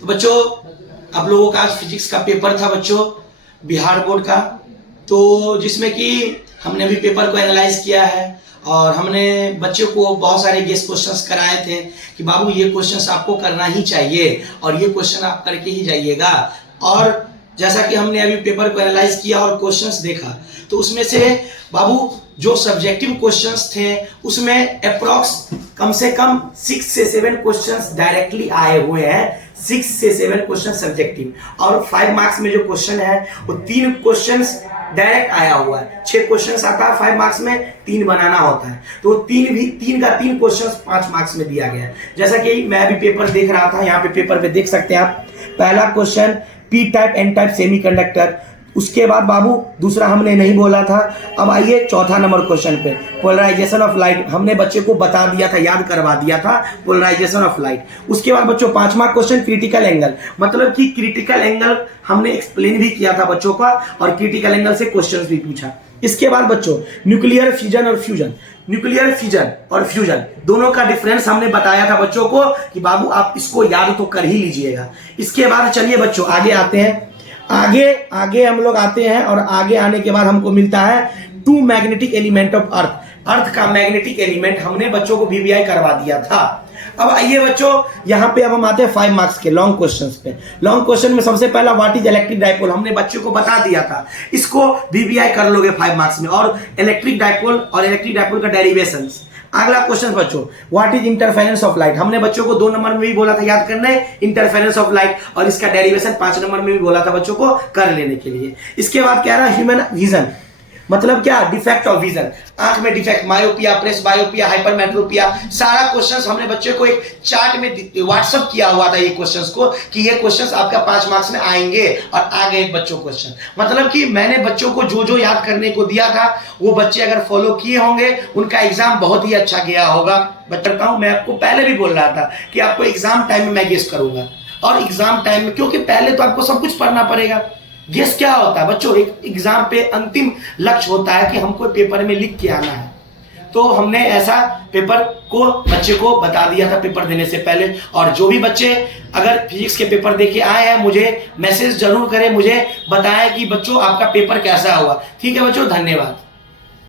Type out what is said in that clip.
तो बच्चों आप लोगों का आज फिजिक्स का पेपर था बच्चों, बिहार बोर्ड का, तो जिसमें कि हमने भी पेपर को एनालाइज किया है और हमने बच्चों को बहुत सारे गेस क्वेश्चंस कराए थे कि बाबू ये क्वेश्चंस आपको करना ही चाहिए और ये क्वेश्चन आप करके ही जाइएगा। और जैसा कि हमने अभी पेपर को एनालाइज किया और क्वेश्चंस देखा, तो उसमें से बाबू जो सब्जेक्टिव क्वेश्चंस थे उसमें अप्रॉक्स कम से कम 6 से 7 क्वेश्चंस डायरेक्टली आए हुए हैं, 6 से 7 क्वेश्चन सब्जेक्टिव। और 5 मार्क्स में जो क्वेश्चन है वो 3 क्वेश्चंस डायरेक्ट आया हुआ है। 6 क्वेश्चंस आता है 5 मार्क्स में, 3 बनाना होता है, तो 3 का 3 क्वेश्चंस 5 मार्क्स में दिया गया है। जैसा कि मैं अभी पेपर देख रहा था, यहाँ पे पेपर पे देख सकते हैं आप, पहला question P type N type semiconductor, उसके बाद बाबू दूसरा हमने नहीं बोला था। अब आइए चौथा नंबर क्वेश्चन पे, पोलराइजेशन ऑफ लाइट, हमने बच्चे को बता दिया था, याद करवा दिया था पोलराइजेशन ऑफ लाइट। उसके बाद बच्चों 5वां क्वेश्चन क्रिटिकल एंगल, मतलब कि क्रिटिकल एंगल हमने एक्सप्लेन भी किया था बच्चों का और क्रिटिकल एंगल से क्वेश्चन भी पूछा। इसके बाद बच्चों न्यूक्लियर फ्यूजन और फ्यूजन, न्यूक्लियर फ्यूजन और फ्यूजन दोनों का डिफरेंस हमने बताया था बच्चों को कि बाबू आप इसको याद तो कर ही लीजिएगा। इसके बाद चलिए बच्चों आगे आते हैं, आगे हम लोग आते हैं और आगे आने के बाद हमको मिलता है 2 मैग्नेटिक एलिमेंट ऑफ अर्थ। अर्थ का मैग्नेटिक एलिमेंट हमने बच्चों को वीवीआई करवा दिया था। अब आइए बच्चों यहाँ पे अब हम आते हैं 5 मार्क्स के लॉन्ग क्वेश्चंस पे। लॉन्ग क्वेश्चन में सबसे पहला व्हाट इज इलेक्ट्रिक डाइपोल, हमने बच्चों को बता दिया था, इसको वीवीआई कर लोगे 5 मार्क्स में। और इलेक्ट्रिक डाइपोल और इलेक्ट्रिक डाइपोल का डेरिवेशंस। अगला क्वेश्चन बच्चों what is interference of light, हमने बच्चों को 2 नंबर में भी बोला था याद करने इंटरफेरेंस ऑफ लाइट, और इसका डेरिवेशन 5 नंबर में भी बोला था बच्चों को कर लेने के लिए। इसके बाद कह रहा है ह्यूमन विजन, मतलब क्या, डिफेक्ट ऑफ विजन, आंख में डिफेक्ट, मायोपिया, प्रेस बायोपिया, हाइपरमेट्रोपिया, सारा क्वेश्चंस हमने बच्चों को एक चार्ट में व्हाट्सएप किया हुआ था ये क्वेश्चंस को कि ये क्वेश्चंस आपका 5 मार्क्स में आएंगे। और आ गए बच्चों क्वेश्चन, मतलब कि मैंने बच्चों को जो जो याद करने को दिया था वो बच्चे अगर फॉलो किए होंगे उनका एग्जाम बहुत ही अच्छा गया होगा। बच्चों मैं आपको पहले भी बोल रहा था कि आपको एग्जाम टाइम में मैं गेस करूंगा, और एग्जाम टाइम में क्योंकि पहले तो आपको सब कुछ पढ़ना पड़ेगा। गेस क्या होता है बच्चों, एक एग्जाम पे अंतिम लक्ष्य होता है कि हमको पेपर में लिख के आना है, तो हमने ऐसा पेपर को बच्चे को बता दिया था पेपर देने से पहले। और जो भी बच्चे अगर फिजिक्स के पेपर देके आए हैं मुझे मैसेज जरूर करें, मुझे बताएं कि बच्चों आपका पेपर कैसा हुआ। ठीक है बच्चों, धन्यवाद।